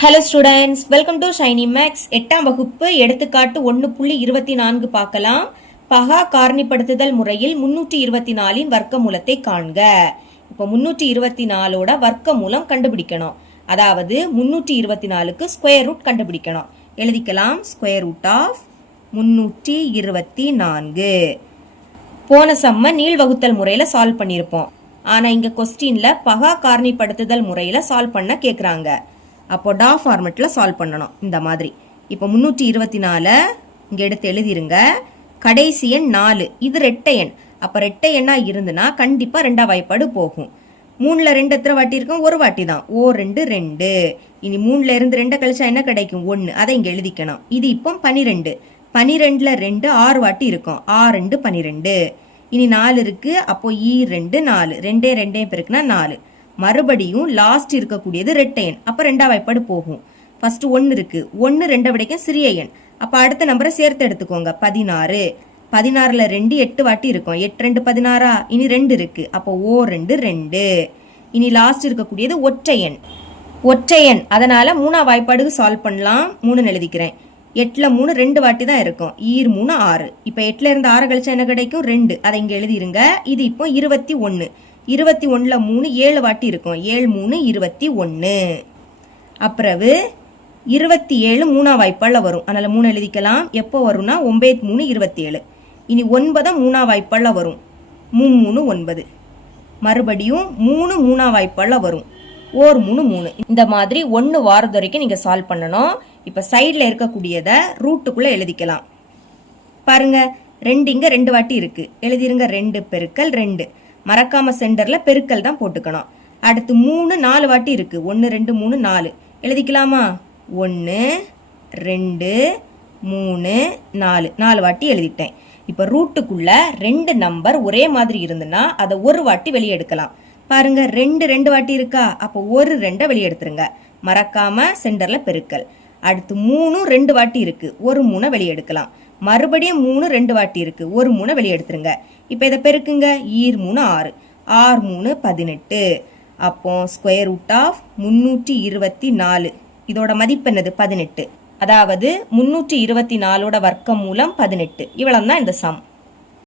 Hello students, welcome to Shiny Maths. 8ஆம் வகுப்பு எடுத்துக்காட்டு 1.24 பார்க்கலாம். பகா காரணிப்படுத்துதல் முறையில் 324இன் வர்க்கமூலத்தை காண்க. இப்போ 324ஓட வர்க்கமூலம் கண்டுபிடிக்கணும். அதாவது 324க்கு ஸ்கொயர் ரூட் கண்டுபிடிக்கணும். எழுதிக்கலாம். Square root of 324. போன சம்ம நீள் வகுத்தல் முறையில் சால்வ் பண்ணியிருப்போம். ஆனால் இங்கே கொஸ்டின்ல பகா காரணிப்படுத்துதல் முறையில் சால்வ் பண்ண கேட்குறாங்க. அப்போ டா ஃபார்மெட்டில் சால்வ் பண்ணணும். இந்த மாதிரி இப்போ 324 இங்கே எடுத்து எழுதிருங்க. கடைசி எண் 4, இது ரெட்டை எண். அப்போ ரெட்டை எண்ணாக இருந்துன்னா கண்டிப்பாக 2ஆம் வாய்ப்பாடு போகும். 3ல் 2 எத்தனை வாட்டி இருக்கும்? ஒரு வாட்டி தான். ஓ 2 2. இனி 3ல் இருந்து 2 கழிச்சா என்ன கிடைக்கும்? 1. அதை இங்கே எழுதிக்கணும். இது இப்போ 12. 12ல் 2 6 வாட்டி இருக்கும். 6 2 12. இனி 4 இருக்கு. அப்போ 2 4. 2 2 பெருக்குனா 4. மறுபடியும் லாஸ்ட் இருக்கக்கூடியது ரெட்டை எண். அப்போ 2ஆம் வாய்ப்பாடு போகும். ஃபர்ஸ்ட் 1 இருக்கு. 1 2 விடைக்கும் சிறிய எண். அப்போ அடுத்த நம்பரை சேர்த்து எடுத்துக்கோங்க. 16. 16ல் 2 8 வாட்டி இருக்கும். 8 2 16. இனி 2 இருக்கு. அப்போ ஓ 2 2. இனி லாஸ்ட் இருக்கக்கூடியது ஒற்றை எண். ஒற்றை எண், அதனால 3ஆம் வாய்ப்பாடுக்கு சால்வ் பண்ணலாம். 3 எழுதிக்கிறேன். 8ல் 3 2 வாட்டி தான் இருக்கும். 3 6. இப்போ 8ல் இருந்து 6 கழிச்சா என்ன கிடைக்கும்? 2. அதை இங்கே எழுதிருங்க. இது இப்போ 21. 21ல் 3 7 வாட்டி இருக்கும். 7 3 21. அப்புறவு 27 3ஆம் வாய்ப்பாடில் வரும். அதனால் 3 எழுதிக்கலாம். எப்போ வரும்னா 9 3 27. இனி 9 3ஆம் வாய்ப்பாடில் வரும். 3 3 9. மறுபடியும் 3 3ஆம் வாய்ப்பாடில் வரும். 1 3 3. இந்த மாதிரி 1 வாரது வரைக்கும் நீங்கள் சால்வ் பண்ணணும். இப்போ சைடில் இருக்கக்கூடியதை ரூட்டுக்குள்ளே எழுதிக்கலாம். பாருங்க, 2 இங்கே 2 வாட்டி இருக்கு. எழுதிருங்க. 2 பெருக்கல் 2. மறக்காம சென்டர்ல பெருக்கல் தான் போட்டுக்கணும். அடுத்து 3 4 வாட்டி இருக்கு. 1 2 3 4. எழுதிக்கலாமா? 1 2 3 4. 4 வாட்டி எழுதிட்டேன். இப்போ ரூட்டுக்குள்ள 2 நம்பர் ஒரே மாதிரி இருந்துன்னா அதை ஒரு வாட்டி வெளியே எடுக்கலாம். பாருங்க, 2 2 வாட்டி இருக்கா? அப்போ ஒரு 2 வெளியே எடுத்துருங்க. மறக்காம சென்டர்ல பெருக்கல். அடுத்து 3 2 வாட்டி இருக்கு. ஒரு 3 வெளியே எடுக்கலாம். மறுபடியும் 3 2 வாட்டி இருக்கு. ஒரு 3 வெளியே எடுத்துருங்க. இப்போ இதை பெருக்குங்க. 3 6. 6 3 18. அப்போ ஸ்கொயர் ரூட் ஆஃப் 324. இதோட மதிப்பு என்னது? 18. அதாவது 324ஓட வர்க்கம் மூலம் 18. இவ்வளவு தான் இந்த சம்.